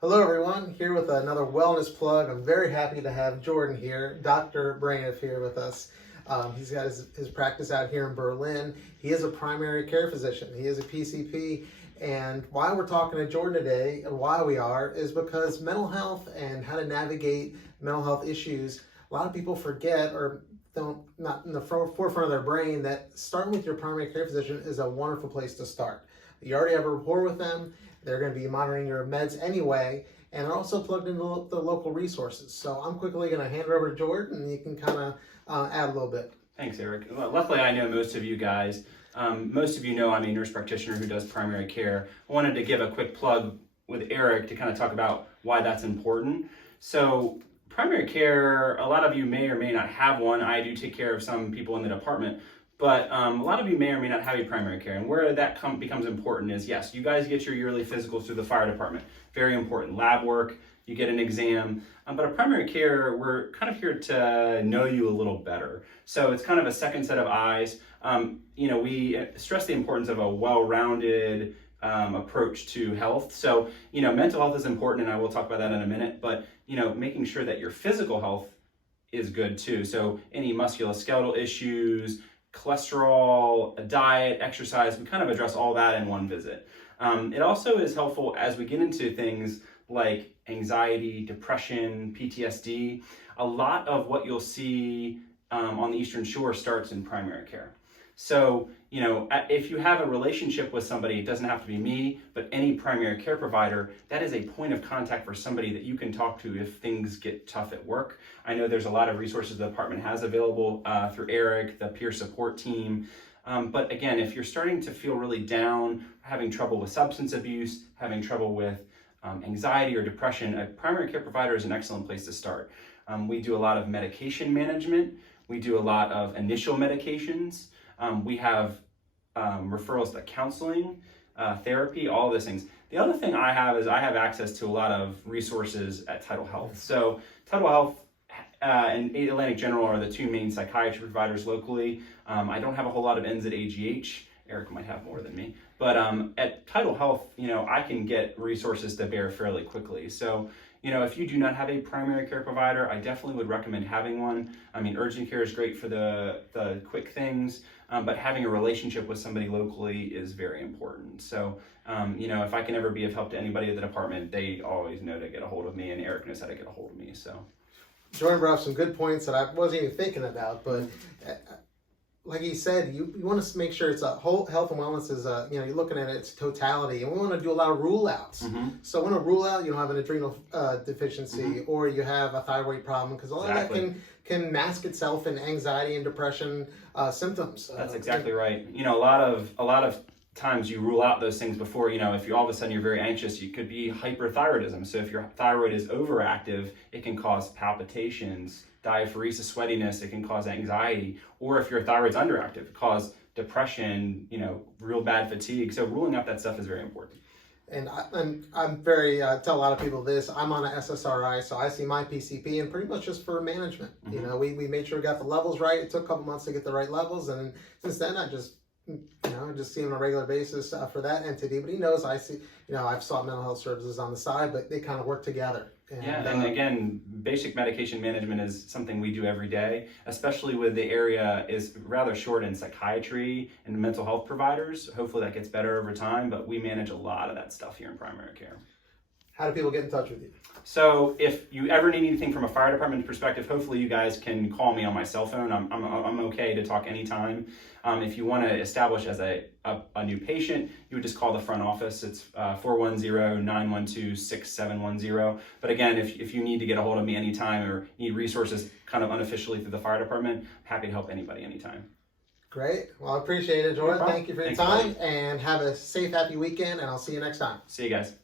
Hello everyone, here with another wellness plug. I'm very happy to have Jordan here, Dr. Braniff here with us. He's got his practice out here in Berlin. He is a primary care physician. He is a PCP. And why we're talking to Jordan today, and why we are, is because mental health and how to navigate mental health issues, a lot of people forget or not in the forefront of their brain that starting with your primary care physician is a wonderful place to start. You already have a rapport with them. They're going to be monitoring your meds anyway, and they're also plugged into the local resources. So I'm quickly going to hand it over to Jordan, and you can kind of add a little bit. Thanks, Eric. Well, luckily, I know most of you guys. Most of you know I'm a nurse practitioner who does primary care. I wanted to give a quick plug with Eric to kind of talk about why that's important. So primary care, a lot of you may or may not have one. I do take care of some people in the department. But a lot of you may or may not have a primary care, and where that becomes important is, yes, you guys get your yearly physicals through the fire department. Very important. Lab work, you get an exam. But a primary care, we're kind of here to know you a little better. So it's kind of a second set of eyes. We stress the importance of a well-rounded approach to health. So, mental health is important, and I will talk about that in a minute, but, making sure that your physical health is good too. So any musculoskeletal issues, cholesterol, a diet, exercise, we kind of address all that in one visit. It also is helpful as we get into things like anxiety, depression, PTSD. A lot of what you'll see on the Eastern Shore starts in primary care. So, if you have a relationship with somebody, it doesn't have to be me, but any primary care provider, that is a point of contact for somebody that you can talk to if things get tough at work. I know there's a lot of resources the department has available through Eric, the peer support team. But again, if you're starting to feel really down, having trouble with substance abuse, having trouble with anxiety or depression, a primary care provider is an excellent place to start. We do a lot of medication management. We do a lot of initial medications. We have referrals to counseling, therapy, all of those things. The other thing I have is I have access to a lot of resources at Tidal Health. So Tidal Health and Atlantic General are the two main psychiatry providers locally. I don't have a whole lot of ends at AGH. Eric might have more than me. But at Tidal Health, I can get resources to bear fairly quickly. So, if you do not have a primary care provider, I definitely would recommend having one. I mean, urgent care is great for the quick things, but having a relationship with somebody locally is very important. So, if I can ever be of help to anybody at the department, they always know to get a hold of me, and Eric knows how to get a hold of me. So, Jordan brought up some good points that I wasn't even thinking about, but like he said, you want to make sure it's a whole health and wellness is you're looking at its totality, and we want to do a lot of rule outs. Mm-hmm. So when a rule out, you don't have an adrenal deficiency, mm-hmm. or you have a thyroid problem, because a lot of that can mask itself in anxiety and depression symptoms. That's exactly right. A lot of times you rule out those things before, if you all of a sudden you're very anxious, you could be hyperthyroidism. So if your thyroid is overactive, it can cause palpitations, diaphoresis, sweatiness, it can cause anxiety. Or if your thyroid's underactive, it cause depression, real bad fatigue. So ruling out that stuff is very important. And I'm very, tell a lot of people this, I'm on an SSRI, so I see my PCP and pretty much just for management. Mm-hmm. We made sure we got the levels right. It took a couple months to get the right levels. And since then, I just see him on a regular basis for that entity. But he knows I see, I've sought mental health services on the side, but they kind of work together. And again, basic medication management is something we do every day, especially with the area is rather short in psychiatry and mental health providers. Hopefully that gets better over time, but we manage a lot of that stuff here in primary care. How do people get in touch with you? So if you ever need anything from a fire department perspective, hopefully you guys can call me on my cell phone. I'm okay to talk anytime. If you want to establish as a new patient, you would just call the front office. It's 410-912-6710. But again, if you need to get a hold of me anytime or need resources kind of unofficially through the fire department, I'm happy to help anybody anytime. Great. Well, I appreciate it, Jordan. Thank you for your time, and have a safe, happy weekend, and I'll see you next time. See you guys.